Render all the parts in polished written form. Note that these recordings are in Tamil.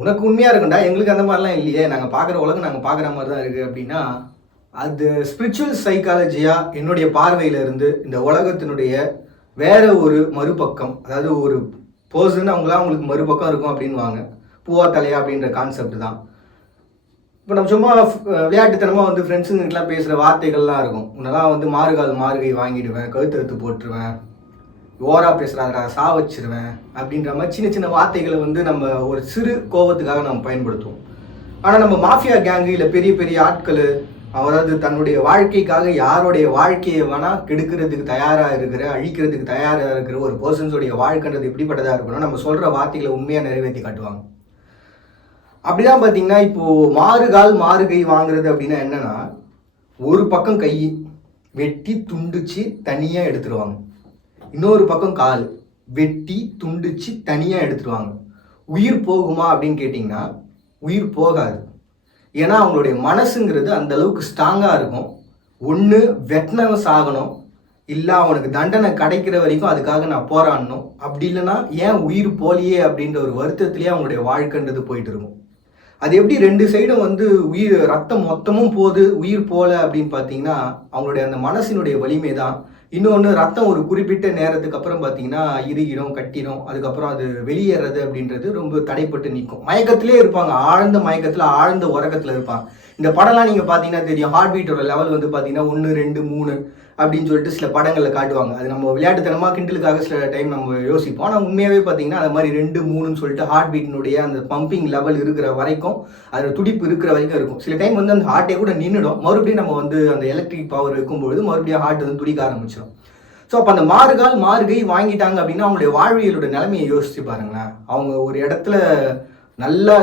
உனக்கு உண்மையாக இருக்குண்டா, எங்களுக்கு அந்த மாதிரிலாம் இல்லையே, நாங்கள் பார்க்குற உலகம் நாங்கள் பார்க்குற மாதிரி தான் இருக்குது அப்படின்னா, அது ஸ்பிரிச்சுவல் சைக்காலஜியாக என்னுடைய பார்வையில் இருந்து இந்த உலகத்தினுடைய வேற ஒரு மறுபக்கம், அதாவது ஒரு பர்சன் அவங்களுக்கு மறுபக்கம் இருக்கும் அப்படின்வாங்க. பூவா தலையா அப்படின்ற கான்செப்ட் தான். இப்போ நம்ம சும்மா விளையாட்டுத்தனமாக வந்து ஃப்ரெண்ட்ஸுங்கெல்லாம் பேசுகிற வார்த்தைகள்லாம் இருக்கும். உன்னெல்லாம் வந்து மாறுகால் மாறுகை வாங்கிடுவேன், கழுத்தெடுத்து போட்டுருவேன், ஓரா பேசுகிறாடா சா வச்சிருவேன் அப்படின்ற மாதிரி சின்ன சின்ன வார்த்தைகளை வந்து நம்ம ஒரு சிறு கோபத்துக்காக நம்ம பயன்படுத்துவோம். ஆனால் நம்ம மாஃபியா கேங்கு இல்லை பெரிய பெரிய ஆட்கள், அதாவது தன்னுடைய வாழ்க்கைக்காக யாருடைய வாழ்க்கையை வேணால் கெடுக்கிறதுக்கு தயாராக இருக்கிற, அழிக்கிறதுக்கு தயாராக இருக்கிற ஒரு பர்சன்ஸோடைய வாழ்க்கைன்றது எப்படிப்பட்டதாக இருக்கணும், நம்ம சொல்கிற வார்த்தைகளை உண்மையாக நிறைவேற்றி காட்டுவாங்க. அப்படிதான் பார்த்தீங்கன்னா, இப்போது மாறுகால் மாறுகை வாங்குறது அப்படின்னா என்னென்னா, ஒரு பக்கம் கை வெட்டி துண்டிச்சு தனியாக எடுத்துருவாங்க, இன்னொரு பக்கம் கால் வெட்டி துண்டிச்சு தனியாக எடுத்துருவாங்க. உயிர் போகுமா அப்படின்னு கேட்டிங்கன்னா உயிர் போகாது. ஏன்னா அவங்களுடைய மனசுங்கிறது அந்த அளவுக்கு ஸ்ட்ராங்காக இருக்கும். ஒன்று வெட்டினவன் சாகணும், இல்லை அவனுக்கு தண்டனை கிடைக்கிற வரைக்கும் அதுக்காக நான் போராடணும், அப்படி இல்லைன்னா ஏன் உயிர் போலியே அப்படின்ற ஒரு வருத்தத்திலேயே அவங்களுடைய வாழ்க்கைன்றது போயிட்டு இருக்கும். அது எப்படி ரெண்டு சைடும் வந்து உயிர் ரத்தம் மொத்தமும் போகுது உயிர் போல அப்படின்னு பார்த்தீங்கன்னா அவங்களுடைய அந்த மனசினுடைய வலிமை தான். இன்னொன்று ரத்தம் ஒரு குறிப்பிட்ட நேரத்துக்கு அப்புறம் பார்த்தீங்கன்னா இறுகிடும், கட்டிடும், அதுக்கப்புறம் அது வெளியேறது அப்படின்றது ரொம்ப தடைப்பட்டு நிற்கும். மயக்கத்திலே இருப்பாங்க, ஆழ்ந்த மயக்கத்தில் ஆழ்ந்த உறக்கத்தில் இருப்பாங்க. இந்த படம்லாம் நீங்கள் பார்த்தீங்கன்னா தெரியும், ஹார்ட் பீட்டோட லெவல் வந்து பார்த்தீங்கன்னா 1, 2, 3 அப்படின்னு சொல்லிட்டு சில படங்களில் காட்டுவாங்க. அது நம்ம விளையாட்டுத்தனமாக கிண்டலுக்காக சில டைம் நம்ம யோசிப்போம். ஆனால் உண்மையாகவே பார்த்தீங்கன்னா அது மாதிரி 2, 3ன்னு சொல்லிட்டு ஹார்ட் பீட்டினுடைய அந்த பம்பிங் லெவல் இருக்கிற வரைக்கும், அதோட துடிப்பு இருக்கிற வரைக்கும் இருக்கும். சில டைம் வந்து அந்த ஹார்ட்டே கூட நின்றுடும், மறுபடியும் நம்ம வந்து அந்த எலக்ட்ரிக் பவர் இருக்கும்பொழுது மறுபடியும் ஹார்ட் வந்து துடிக்க ஆரம்பிச்சிடும். ஸோ அப்போ அந்த மாறுகால் மாறுகை வாங்கிட்டாங்க அப்படின்னா அவங்களுடைய வாழ்வியலோட நிலைமையை யோசிச்சு பாருங்களேன். அவங்க ஒரு இடத்துல நல்லா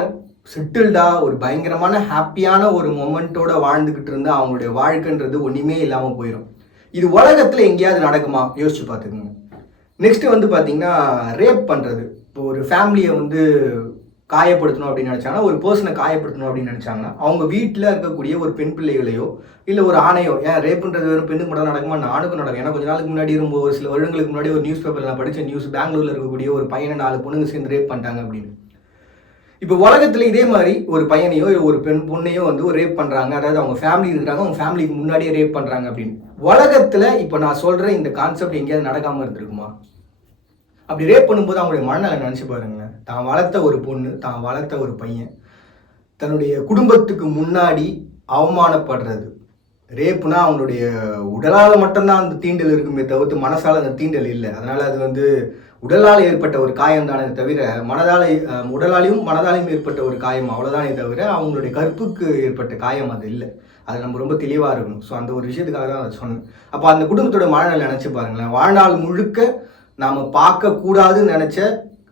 செட்டில்டாக ஒரு பயங்கரமான ஹாப்பியான ஒரு மொமெண்ட்டோட வாழ்ந்துக்கிட்டு இருந்தால் அவங்களுடைய வாழ்க்கைன்றது ஒன்றுமே இல்லாமல் போயிடும். இது உலகத்தில் எங்கேயாவது நடக்குமா யோசிச்சு பார்த்துக்குங்க. நெக்ஸ்ட்டு வந்து பார்த்தீங்கன்னா ரேப் பண்ணுறது. இப்போ ஒரு ஃபேமிலியை வந்து காயப்படுத்தணும் அப்படின்னு நினச்சாங்கன்னா, ஒரு பர்சனை காயப்படுத்தணும் அப்படின்னு நினச்சாங்கன்னா, அவங்க வீட்டில் இருக்கக்கூடிய ஒரு பெண் பிள்ளைகளையோ இல்லை ஒரு ஆணையோ, ஏன் ரேப்புன்றது வெறும் பெண்ணுக்கு மட்டும் நடக்குமா, ஆணுக்கும் நடக்கும். ஏன்னா கொஞ்ச நாளுக்கு முன்னாடி ஒரு சில வருடங்களுக்கு முன்னாடி ஒரு நியூஸ் பேப்பரில் நான் படித்த நியூஸ், பெங்களூரில் இருக்கக்கூடிய ஒரு பையனை 4 பொண்ணுங்க சேர்ந்து ரேப் பண்ணிட்டாங்க அப்படின்னு. இப்போ உலகத்தில் இதே மாதிரி ஒரு பையனையோ ஒரு பொண்ணையோ வந்து ஒரு ரேப் பண்ணுறாங்க, அதாவது அவங்க ஃபேமிலி இருக்கிறாங்க, அவங்க ஃபேமிலிக்கு முன்னாடியே ரேப் பண்ணுறாங்க அப்படின்னு. உலகத்தில் இப்போ நான் சொல்கிற இந்த கான்செப்ட் எங்கேயாவது நடக்காமல் இருந்திருக்குமா? அப்படி ரேப் பண்ணும்போது அவங்களுடைய மனநலை நினச்சி பாருங்களேன். தான் வளர்த்த ஒரு பொண்ணு, தான் வளர்த்த ஒரு பையன் தன்னுடைய குடும்பத்துக்கு முன்னாடி அவமானப்படுறது. ரேப்புனா அவங்களுடைய உடலால் மட்டும்தான் அந்த தீண்டல் இருக்குமே தவிர்த்து மனசால் அந்த தீண்டல் இல்லை. அதனால் அது வந்து உடலால் ஏற்பட்ட ஒரு காயம் தானே தவிர உடலாலையும் மனதாலையும் ஏற்பட்ட ஒரு காயம் அவ்வளோதானே தவிர அவங்களுடைய கற்புக்கு ஏற்பட்ட காயம் அது இல்லை. அது நம்ம ரொம்ப தெளிவாக இருக்கணும். ஸோ அந்த ஒரு விஷயத்துக்காக தான் அதை சொன்னேன். அப்போ அந்த குடும்பத்தோட மனநிலை நினச்சி பாருங்களேன். வாழ்நாள் முழுக்க நாம் பார்க்கக்கூடாதுன்னு நினச்ச,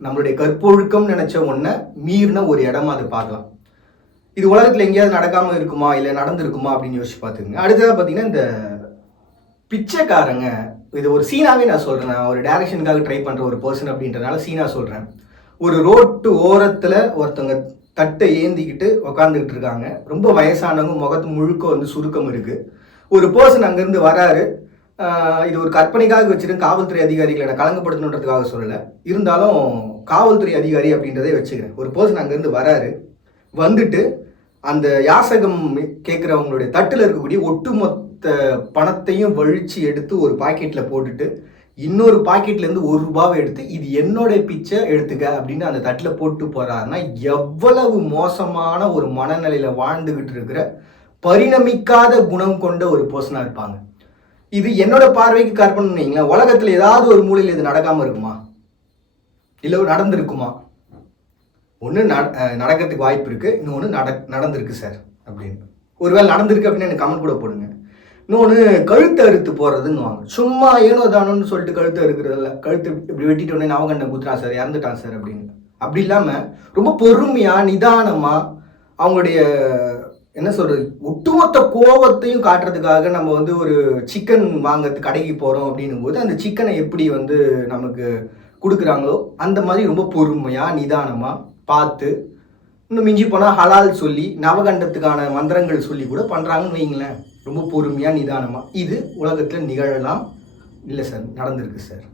நம்மளுடைய கற்பொழுக்கம் நினச்ச ஒன்றை மீறின ஒரு இடமா அதை பார்க்கலாம். இது உலகத்தில் எங்கேயாவது நடக்காமல் இருக்குமா, இல்லை நடந்திருக்குமா அப்படின்னு யோசிச்சு பார்த்துக்குங்க. அடுத்ததாக பார்த்தீங்கன்னா இந்த பிச்சைக்காரங்க, இது ஒரு சீனாவே நான் சொல்கிறேன். நான் ஒரு டைரக்ஷனுக்காக ட்ரை பண்ணுற ஒரு பர்சன் அப்படின்றதுனால சீனா சொல்கிறேன். ஒரு ரோட்டு ஓரத்தில் ஒருத்தவங்க தட்டை ஏந்திக்கிட்டு உக்காந்துக்கிட்டு இருக்காங்க. ரொம்ப வயசானவங்க, முகத்து முழுக்க வந்து சுருக்கம் இருக்குது. ஒரு பர்சன் அங்கேருந்து வராரு. இது ஒரு கற்பனைக்காக வச்சுட்டு காவல்துறை அதிகாரிகளை நான் கலங்கப்படுத்தணுன்றதுக்காக சொல்லலை, இருந்தாலும் காவல்துறை அதிகாரி அப்படின்றதே வச்சுக்கிறேன். ஒரு பர்சன் அங்கேருந்து வராரு, வந்துட்டு அந்த யாசகம் கேட்குறவங்களுடைய தட்டில் இருக்கக்கூடிய ஒட்டுமொத்த பணத்தையும் வழித்து எடுத்து ஒரு பாக்கெட்டில் போட்டுட்டு இன்னொரு பாக்கெட்லேருந்து ₹1 எடுத்து இது என்னோட பிச்சை எடுத்துக்க அப்படின்னு அந்த தட்டில் போட்டு போகிறாருன்னா எவ்வளவு மோசமான ஒரு மனநிலையில் வாழ்ந்துக்கிட்டு இருக்கிற பரிணமிக்காத குணம் கொண்ட ஒரு பர்சனாக இருப்பாங்க. இது என்னோட பார்வைக்கு கற்பனை வைங்களேன். உலகத்தில் ஏதாவது ஒரு மூலையில் இது நடக்காமல் இருக்குமா, இல்லை நடந்திருக்குமா? ஒன்று நடக்கிறதுக்கு வாய்ப்பு இருக்குது, இன்னொன்று நடந்திருக்கு சார் அப்படின்னு. ஒருவேளை நடந்திருக்கு அப்படின்னு எனக்கு கமெண்ட் கூட போடுங்க. இன்னொன்று கழுத்தை அறுத்து போகிறதுன்னு வாங்க. சும்மா ஏனோ தானோன்னு சொல்லிட்டு கழுத்தை அறுக்கிறதில்ல, கழுத்து இப்படி வெட்டிட்டோடனே நவகண்டம் குத்துறான் சார், இறந்துட்டான் சார் அப்படின்னு. அப்படி இல்லாமல் ரொம்ப பொறுமையாக நிதானமாக அவங்களுடைய என்ன சொல்கிறது ஒட்டுமொத்த கோபத்தையும் காட்டுறதுக்காக நம்ம வந்து ஒரு சிக்கன் வாங்கிறதுக்கு கடைக்கு போகிறோம் அப்படின்னும் போது அந்த சிக்கனை எப்படி வந்து நமக்கு கொடுக்குறாங்களோ அந்த மாதிரி ரொம்ப பொறுமையாக நிதானமாக பார்த்து, இன்னும் மிஞ்சி போனால் ஹலால் சொல்லி நவகண்டத்துக்கான மந்திரங்கள் சொல்லி கூட பண்ணுறாங்கன்னு வைங்களேன். ரொம்ப பொறுமையாக நிதானமாக. இது உலகத்தில் நிகழலாம். இல்லை சார், நடந்திருக்கு சார்.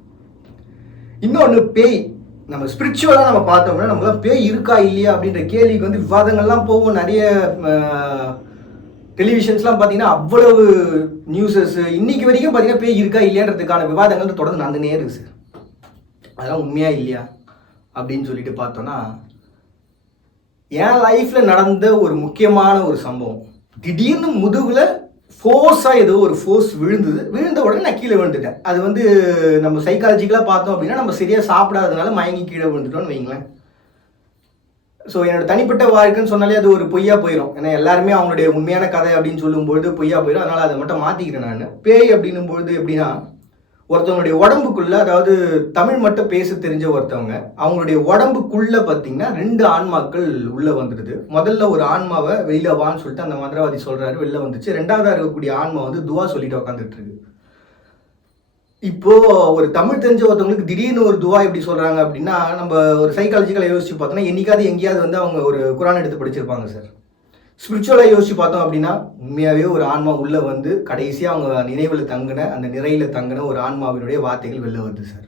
இன்னொன்று பேய். நம்ம ஸ்பிரிச்சுவலாக நம்ம பார்த்தோம்னா நம்மளாம் பேய் இருக்கா இல்லையா அப்படின்ற கேள்விக்கு வந்து விவாதங்கள்லாம் போகும். நிறைய டெலிவிஷன்ஸ்லாம் பார்த்தீங்கன்னா அவ்வளவு நியூஸஸ் இன்னைக்கு வரைக்கும் பார்த்தீங்கன்னா பேய் இருக்கா இல்லையான்றதுக்கான விவாதங்கள் தொடர்ந்து நடந்துனே இருக்கு சார். அதெல்லாம் உண்மையா இல்லையா அப்படின்னு சொல்லிட்டு பார்த்தோன்னா, என் லைஃப்பில் நடந்த ஒரு முக்கியமான ஒரு சம்பவம், திடீர்னு முதுகில் ஃபோர்ஸாக ஏதோ ஒரு ஃபோர்ஸ் விழுந்த உடனே நான் கீழே விழுந்துட்டேன். அது வந்து நம்ம சைக்காலஜிக்கலாக பார்த்தோம் அப்படின்னா நம்ம சரியாக சாப்பிடாதனால மயங்கி கீழே விழுந்துட்டோம்னு வைங்களேன். ஸோ என்னோட தனிப்பட்ட வாழ்க்கைன்னு சொன்னாலே அது ஒரு பொய்யா போயிடும். ஏன்னா எல்லாருமே அவங்களுடைய உண்மையான கதை அப்படின்னு சொல்லும்பொழுது பொய்யா போயிடும். அதனால் அதை மட்டும் மாற்றிக்கிறேன் நான். பேய் அப்படின்னும் பொழுது எப்படின்னா, ஒருத்தவங்களுடைய உடம்புக்குள்ள, அதாவது தமிழ் மட்டும் பேச தெரிஞ்ச ஒருத்தவங்க, அவங்களுடைய உடம்புக்குள்ள பார்த்தீங்கன்னா 2 ஆன்மாக்கள் உள்ள வந்துடுது. முதல்ல ஒரு ஆன்மாவை வெளியில வான்னு சொல்லிட்டு அந்த மந்திரவாதி சொல்றாரு, வெளில வந்துச்சு. 2ஆவதா இருக்கக்கூடிய ஆன்மா வந்து துவா சொல்லிட்டு உட்காந்துட்டு இருக்கு. இப்போ ஒரு தமிழ் தெரிஞ்ச ஒருத்தவங்களுக்கு திடீர்னு ஒரு துவா எப்படி சொல்றாங்க அப்படின்னா, நம்ம ஒரு சைக்காலஜிக்கலா யோசிச்சு பார்த்தோம்னா என்னைக்காவது எங்கேயாவது வந்து அவங்க ஒரு குரான் எடுத்து படிச்சிருப்பாங்க சார். ஸ்பிரிச்சுவலாக யோசிச்சு பார்த்தோம் அப்படின்னா உண்மையாகவே ஒரு ஆன்மா உள்ளே வந்து கடைசியாக அவங்க நினைவில் தங்கின அந்த நிறையில் தங்கின ஒரு ஆன்மாவினுடைய வார்த்தைகள் வெளில வருது சார்.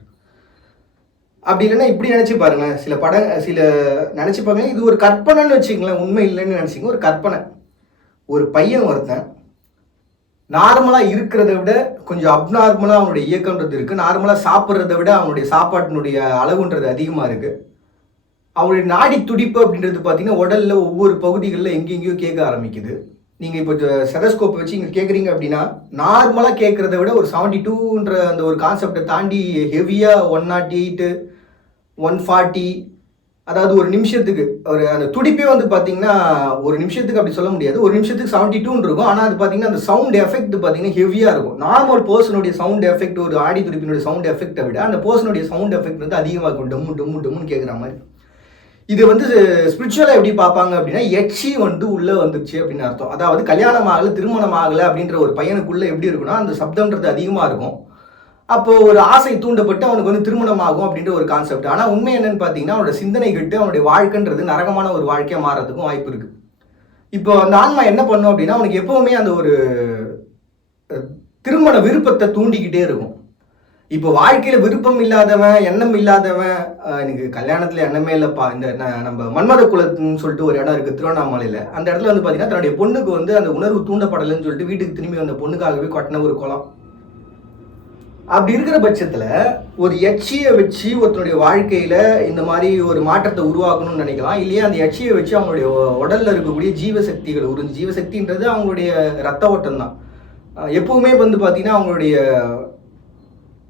அப்படி இல்லைன்னா இப்படி நினச்சி பாருங்களேன், சில நினச்சி பாருங்க, இது ஒரு கற்பனைன்னு வச்சுங்களேன், உண்மை இல்லைன்னு நினச்சிங்க. ஒரு கற்பனை, ஒரு பையன் ஒருத்தன் நார்மலாக இருக்கிறத விட கொஞ்சம் அப்நார்மலாக அவனுடைய இயக்கம்ன்றது இருக்குது. நார்மலாக சாப்பிட்றத விட அவனுடைய சாப்பாட்டினுடைய அளவுன்றது அதிகமாக இருக்குது. அவருடைய நாடி துடிப்பு அப்படின்றது பார்த்தீங்கன்னா உடலில் ஒவ்வொரு பகுதிகளில் எங்கெங்கேயோ கேட்க ஆரம்பிக்குது. நீங்கள் இப்போ ஸ்டெதஸ்கோப் வச்சு இங்கே கேட்குறீங்க அப்படின்னா நார்மலாக கேட்குறத விட ஒரு 72ன்ற அந்த ஒரு கான்செப்டை தாண்டி ஹெவியாக 108, 140, அதாவது ஒரு நிமிஷத்துக்கு அந்த துடிப்பே வந்து பார்த்தீங்கன்னா ஒரு நிமிஷத்துக்கு அப்படி சொல்ல முடியாது, ஒரு நிமிஷத்துக்கு 72 இருக்கும். ஆனால் அது பார்த்தீங்கன்னா அந்த சவுண்ட் எஃபெக்ட் பார்த்தீங்கன்னா ஹெவியாக இருக்கும். நார்மல் பர்சனுடைய சவுண்ட் எஃபெக்ட், ஒரு ஆடி துடிப்பினுடைய சவுண்ட் எஃபெக்டை விட அந்த பர்சனுடைய சவுண்ட் எஃபெக்ட் வந்து அதிகமாக இருக்கும். டம்மு டம்மு டம்முன்னு கேட்குற மாதிரி. இது வந்து ஸ்பிரிச்சுவலாக எப்படி பார்ப்பாங்க அப்படின்னா, எச்சி வந்து உள்ளே வந்துச்சு அப்படின்னு அர்த்தம். அதாவது கல்யாணம் ஆகலை, திருமணம் ஆகலை அப்படின்ற ஒரு பையனுக்குள்ளே எப்படி இருக்குன்னா அந்த சப்தம்ன்றது அதிகமாக இருக்கும். அப்போது ஒரு ஆசை தூண்டப்பட்டு அவனுக்கு வந்து திருமணம் ஆகும் அப்படின்ற ஒரு கான்செப்ட். ஆனால் உண்மை என்னன்னு பார்த்தீங்கன்னா அவனோட சிந்தனை கெட்டு அவனுடைய வாழ்க்கைன்றது நரகமான ஒரு வாழ்க்கையாக மாறதுக்கும் வாய்ப்பு இருக்குது. இப்போ அந்த ஆன்மா என்ன பண்ணும் அப்படின்னா, அவனுக்கு எப்போவுமே அந்த ஒரு திருமண விருப்பத்தை தூண்டிக்கிட்டே இருக்கும். இப்போ வாழ்க்கையில் விருப்பம் இல்லாதவன், எண்ணம் இல்லாதவன், எனக்கு கல்யாணத்தில் எண்ணமே இல்லைப்பா, இந்த நம்ம மன்மத குலத்துன்னு சொல்லிட்டு ஒரு இடம் இருக்குது திருவண்ணாமலையில். அந்த இடத்துல வந்து பார்த்தீங்கன்னா தன்னுடைய பொண்ணுக்கு வந்து அந்த உணர்வு தூண்டப்படலைன்னு சொல்லிட்டு வீட்டுக்கு திரும்பி வந்த பொண்ணுக்காகவே கட்டின ஒரு குளம். அப்படி இருக்கிற பட்சத்தில் ஒரு எச்சியை வச்சு ஒருத்தனுடைய வாழ்க்கையில் இந்த மாதிரி ஒரு மாற்றத்தை உருவாக்கணும்னு நினைக்கலாம். இல்லையா அந்த எச்சியை வச்சு அவங்களுடைய உடலில் இருக்கக்கூடிய ஜீவசக்திகள் உறிஞ்சு, ஜீவசக்தின்றது அவங்களுடைய ரத்த ஓட்டம் தான். எப்பவுமே வந்து பார்த்தீங்கன்னா அவங்களுடைய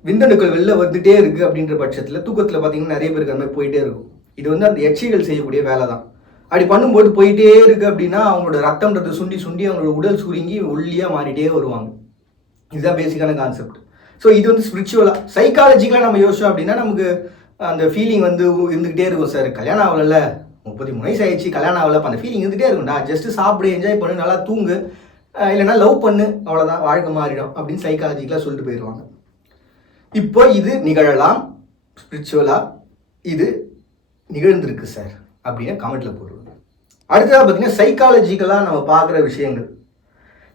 விந்தணுக்கள் வெளில வந்துட்டே இருக்குது அப்படின்ற பட்சத்தில் தூக்கத்தில் பார்த்தீங்கன்னா நிறைய பேருக்கு அந்த மாதிரி போயிட்டே இருக்கும். இது வந்து அந்த எச்சிகள் செய்யக்கூடிய வேலை தான். அப்படி பண்ணும்போது போயிட்டே இருக்குது அப்படின்னா அவங்களோட ரத்தம்ன்றது சுண்டி சுண்டி அவங்களோட உடல் சுருங்கி ஒல்லியாக மாறிட்டே வருவாங்க. இதுதான் பேசிக்கான கான்செப்ட். ஸோ இது வந்து ஸ்பிரிச்சுவலாக, சைக்காலஜிக்கலாக நம்ம யோசிச்சோம் அப்படின்னா நமக்கு அந்த ஃபீலிங் வந்து இருந்துக்கிட்டே இருக்கும். சார் கல்யாணம் ஆகலைல்ல, 33 வயசு ஆயிடுச்சு, கல்யாணம் ஆகலை, அந்த ஃபீலிங் இருந்துகிட்டே இருக்கும்டா, ஜஸ்ட்டு சாப்பிடு, என்ஜாய் பண்ணு, நல்லா தூங்கு, இல்லைனா லவ் பண்ணு, அவ்வளோதான், வாழ்க்கை மாறிடும் அப்படின்னு சைக்காலஜிக்கலாக சொல்லிட்டு போயிடுவாங்க. இப்போ இது நிகழலாம், ஸ்பிரிச்சுவலாக இது நிகழ்ந்திருக்கு சார் அப்படின்னு கமெண்ட்டில் போடுவாங்க. அடுத்ததாக பார்த்தீங்கன்னா சைக்காலஜிக்கலாக நம்ம பார்க்குற விஷயங்கள்.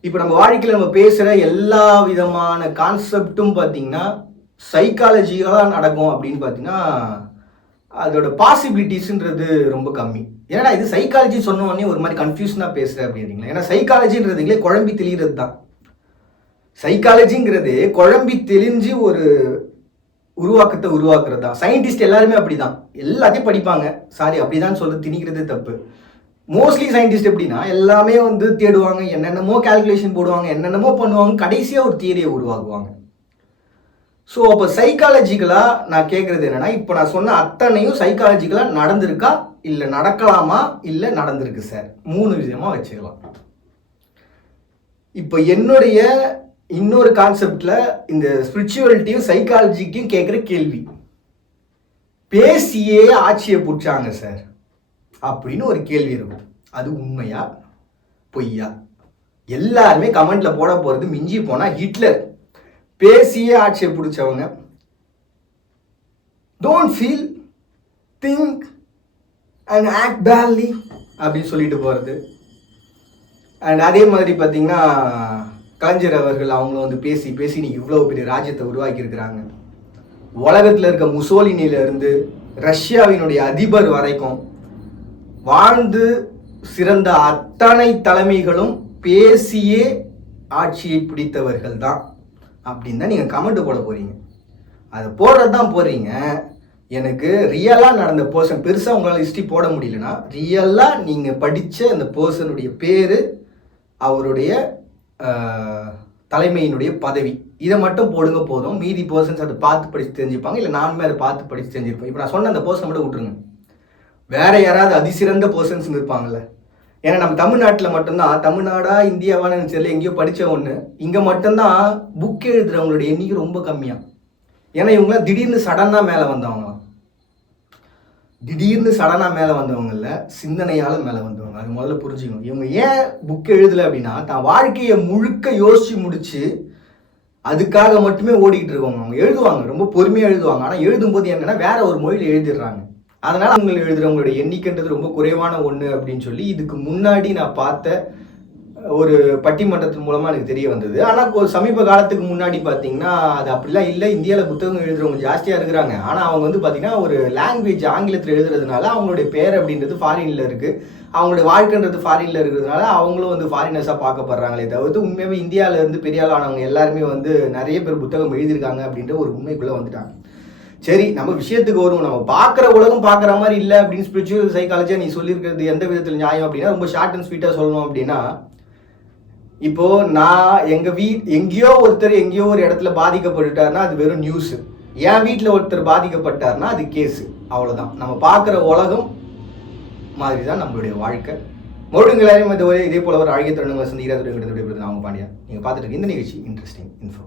இப்போ நம்ம வாழ்க்கையில் நம்ம பேசுகிற எல்லா விதமான கான்செப்டும் பார்த்தீங்கன்னா சைக்காலஜிக்கலாக நடக்கும் அப்படின்னு பார்த்தீங்கன்னா அதோட பாசிபிலிட்டிஸ்ன்றது ரொம்ப கம்மி. ஏன்னா இது சைக்காலஜி சொன்ன உடனே ஒரு மாதிரி கன்ஃபியூஷனாக பேசுகிறேன் அப்படின்றீங்களா? ஏன்னா சைக்காலஜின்றதுங்களே குழம்பி தெளிகிறது தான். சைக்காலஜிங்கிறது குழம்பி தெளிஞ்சு ஒரு உருவாக்கத்தை உருவாக்குறது தான். சயின்டிஸ்ட் எல்லாருமே அப்படிதான், எல்லாத்தையும் படிப்பாங்க. சாரி, அப்படிதான் சொல்ல திணிக்கிறது தப்பு. மோஸ்ட்லி சயின்டிஸ்ட் எப்படின்னா எல்லாமே வந்து தேடுவாங்க, என்னென்னமோ கால்குலேஷன் போடுவாங்க, என்னென்னமோ பண்ணுவாங்க, கடைசியாக ஒரு தியரியை உருவாக்குவாங்க. ஸோ அப்போ சைக்காலஜிக்கலாக நான் கேட்குறது என்னென்னா, இப்போ நான் சொன்ன அத்தனையும் சைக்காலஜிக்கலாக நடந்திருக்கா, இல்லை நடக்கலாமா, இல்லை நடந்திருக்கு சார், 3 விதமாக வச்சுக்கலாம். இப்போ என்னுடைய இன்னொரு கான்செப்டில் இந்த ஸ்பிரிச்சுவலிட்டியும் சைக்காலஜிக்கும் கேட்குற கேள்வி, பேசியே ஆட்சியை பிடிச்சாங்க சார் அப்படின்னு ஒரு கேள்வி இருக்கும். அது உண்மையா பொய்யா? எல்லாருமே கமெண்ட்ல போட போகிறது மிஞ்சி போனால் ஹிட்லர் பேசியே ஆட்சியை பிடிச்சவங்க, don't feel, think and act badly அப்படின்னு சொல்லிட்டு போகிறது. அண்ட் அதே மாதிரி பார்த்தீங்கன்னா கலைஞர் அவர்கள் அவங்களும் வந்து பேசி பேசி நீ இவ்வளோ பெரிய ராஜ்யத்தை உருவாக்கி இருக்கிறாங்க. உலகத்தில் இருக்க முசோலினியிலேருந்து ரஷ்யாவினுடைய அதிபர் வரைக்கும் வாழ்ந்து சிறந்த அத்தனை தலைமைகளும் பேசியே ஆட்சியை பிடித்தவர்கள் தான் அப்படின்னு தான் நீங்கள் கமெண்ட் போட போகிறீங்க. அதை போடுறது தான் போடுறீங்க. எனக்கு ரியலாக நடந்த பர்சன் பெருசாக உங்களால் ஹிஸ்ட்ரி போட முடியலன்னா ரியலாக நீங்கள் படித்த அந்த பர்சனுடைய பேர், அவருடைய தலைமையினுடைய பதவி, இதை மட்டும் போடுங்க போதும். மீதி பர்சன்ஸ் அதை பார்த்து படித்து தெரிஞ்சுப்பாங்க, இல்லை நானுமே அதை பார்த்து படித்து தெரிஞ்சிருப்பேன். இப்போ நான் சொன்ன அந்த பர்சனை மட்டும் விட்டுருங்க. வேற யாராவது அதிசிறந்த பர்சன்ஸ் இருப்பாங்கல்ல. ஏன்னா நம்ம தமிழ்நாட்டில் மட்டும்தான், தமிழ்நாடா இந்தியாவான்னு எனக்கு தெரியல, எங்கேயோ படித்த ஒன்று, இங்கே மட்டும்தான் புக் எழுதுறவங்களுடைய எண்ணிக்கை ரொம்ப கம்மியாக. ஏன்னா இவங்களாம் திடீர்னு சடனாக மேலே வந்தவங்களாம். திடீர்னு சடனாக மேலே வந்தவங்கள சிந்தனையால் மேலே வந்தவங்க. அது முதல்ல புரிஞ்சுக்கணும். இவங்க ஏன் புக் எழுதலை அப்படின்னா, தான் வாழ்க்கையை முழுக்க யோசிச்சு முடிச்சு அதுக்காக மட்டுமே ஓடிக்கிட்டு இருக்கவங்க. அவங்க எழுதுவாங்க, ரொம்ப பொறுமையாக எழுதுவாங்க. ஆனால் எழுதும்போது என்னன்னா வேற ஒரு மொழியில் எழுதிடுறாங்க. அதனால் அவங்க எழுதுறவங்களுடைய எண்ணிக்கைன்றது ரொம்ப குறைவான ஒன்று அப்படின்னு சொல்லி இதுக்கு முன்னாடி நான் பார்த்த ஒரு பட்டிமன்றத்தின் மூலமாக எனக்கு தெரிய வந்தது. ஆனால் ஒரு சமீப காலத்துக்கு முன்னாடி பார்த்தீங்கன்னா அது அப்படிலாம் இல்லை. இந்தியாவில் புத்தகம் எழுதுறவங்க ஜாஸ்தியாக இருக்கிறாங்க. ஆனால் அவங்க வந்து பார்த்தீங்கன்னா ஒரு லாங்குவேஜ் ஆங்கிலத்தில் எழுதுறதுனால அவங்களுடைய பேர் அப்படின்றது ஃபாரினில் இருக்குது, அவங்களுடைய வாழ்க்கைன்றது ஃபாரினில் இருக்கிறதுனால அவங்களும் வந்து ஃபாரினர்ஸாக பார்க்கப்படுறாங்களே தவிர்த்து உண்மையாகவே இந்தியாவிலேருந்து பெரிய ஆளானவங்க எல்லாருமே வந்து நிறைய பேர் புத்தகம் எழுதியிருக்காங்க அப்படின்ற ஒரு உண்மைக்குள்ளே வந்துட்டாங்க. சரி, நம்ம விஷயத்துக்கு வரும். நம்ம பார்க்குற உலகம் பார்க்குற மாதிரி இல்லை அப்படின்னு ஸ்பிரிச்சுவல் சைக்காலஜியாக நீ சொல்லியிருக்கிறது எந்த விதத்தில் நியாயம் அப்படின்னா, ரொம்ப ஷார்ட் அண்ட் ஸ்வீட்டாக சொல்லணும் அப்படின்னா, இப்போ நான் எங்கேயோ ஒருத்தர் எங்கேயோ ஒரு இடத்துல பாதிக்கப்பட்டுட்டாருன்னா அது வெறும் நியூஸ். என் வீட்டில் ஒருத்தர் பாதிக்கப்பட்டாருன்னா அது கேஸு. அவ்வளோதான். நம்ம பார்க்குற உலகம் மாதிரி தான் நம்மளுடைய வாழ்க்கை. மறுபடியும் எல்லாரையும் இதே போல ஒரு அழகிய தருணங்களை சந்திக்கிறது. அவங்க பாண்டியா நீங்கள் பார்த்துட்டு இந்த நிகழ்ச்சி இன்ட்ரெஸ்டிங் இன்ஃபோ.